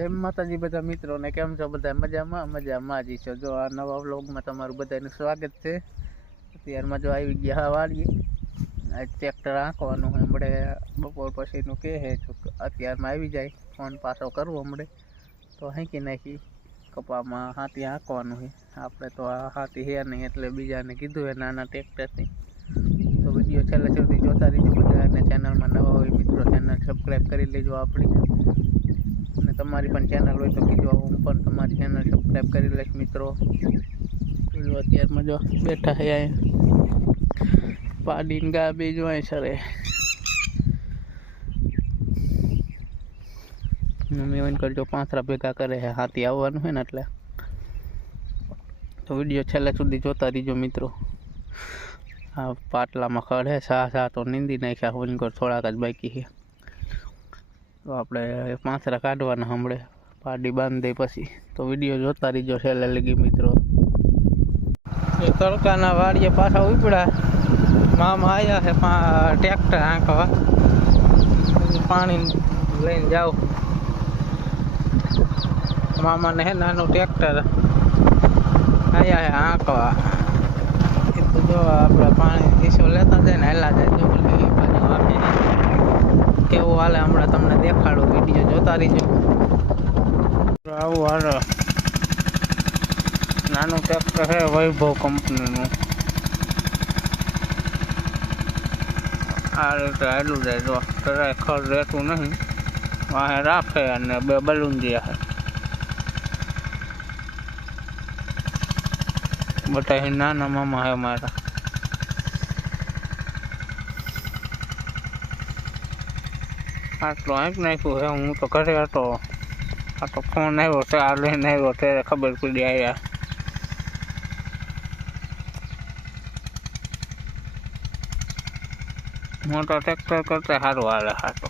કેમ માતાજી બધા મિત્રો ને કેમ છો બધા મજામાં મજામાં જી છો જો આ નવા વ્લોગમાં તમારું બધાનું સ્વાગત છે અત્યારમાં જો આવી ગયા વાળીએ આ ટ્રેક્ટર આંકવાનું હોય હમણે બપોર પછીનું કહે છે અત્યારમાં આવી જાય ફોન પાછો કરવો હમણે તો હેંકી નાખી કપામાં હાથી આંકવાનું હોય આપણે તો આ હાથી હે નહીં એટલે બીજાને કીધું હોય નાના ટ્રેક્ટરથી તો વિડીયો છેલ્લે સુધી જોતા રહીજો બધા ચેનલમાં નવા હોય મિત્રો ચેનલ સબસ્ક્રાઈબ કરી લેજો આપણી अमरी चेनल होन चेनल सब्सक्राइब कर लैस मित्रों अत्यार जो बैठा है पाडीन गा बीज सरे मम्मी वहीं कर जो पांसरा भेगा करे है हाथी आवाज तो वीडियो छेले सुधी जो रहो मित्रों पाटला में खड़े सा तो नींदी नाख्या वहीं कर थोड़ा बाकी है તો આપણે પાંસરા કાઢવાના હમણે પાડી બાંધી દઈ પછી તો વિડીયો જોતા રહીજો છેલ્લે લગી મિત્રો એ તડકાના વાડીએ પાછા ઉપડ્યા મામ આવ્યા છે ટ્રેક્ટર આંકવા પાણી લઈને જાઓ મામાને હે નાનું ટ્રેક્ટર આવ્યા છે આંકવા એ તો જો આપણે પાણી ઈસો લેતા જાય ને હેલા જાય જો બાજુ આપી કે ઓ વાલે હમણા તમને દેખાડું કે બીજો જોતારી છે આવો આનો નાનો ટેક છે વૈભવ કંપનીનો આ ટ્રાયલ જુઓ ખરેખર રેતું નહીં માં રાફ અને બે બલુન દે આ મતા નાના મામા હે મારા ફાર્મ લાઈક નાખ્યો હે હું તો કરે આતો આતો ફોન આવ્યો તે આલે ન આવ્યો તે ખબર પડી આયા મોટર ટ્રેક્ટર કરતા સારું આલે આતો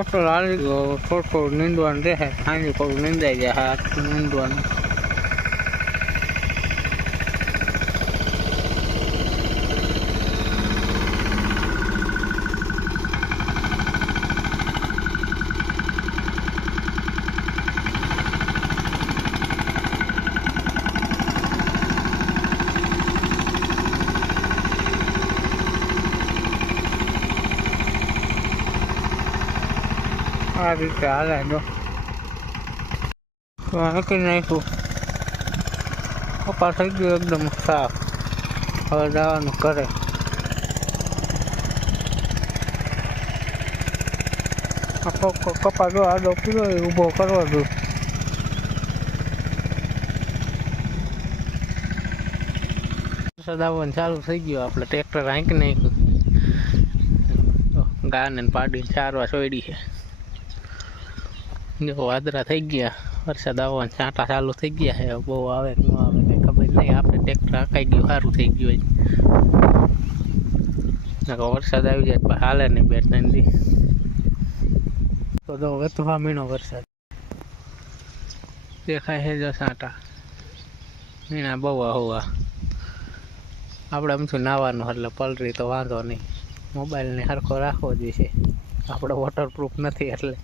ઓટો લાલ ગોડ ફોર ફોર નિંદવા રહે સામી કોક નિંદાઈ જાય હાથ નિંદવા આ રીતે હાલે જો હાંકી નાખ્યું કપા થઈ ગયું એકદમ સાફ હવે જવાનું કરે આખો કપા જો આડો પીરો ઊભો કરવો જોઈએ સદાવન ચાલુ થઈ ગયો આપણે ટ્રેક્ટર હાંકી નાખ્યું ગાને પાડી ચારવા છોડી છે જો વાદરા થઈ ગયા વરસાદ આવવાના છાંટા ચાલુ થઈ ગયા છે બહુ આવે ન આવે કંઈ ખબર નહીં આપણે ટ્રેક્ટર આંકાઈ ગયું સારું થઈ ગયું હોય વરસાદ આવી જાય પણ હાલે નહીં બે ત્રણ દી તો તો વધવા મીણો વરસાદ દેખાય છે જો છાંટા મીણા બહુ હોવા આપણે આમ છું નાવાનું એટલે પલરી તો વાંધો નહીં મોબાઈલને સરખો રાખવો જોઈએ આપણે વોટરપ્રૂફ નથી એટલે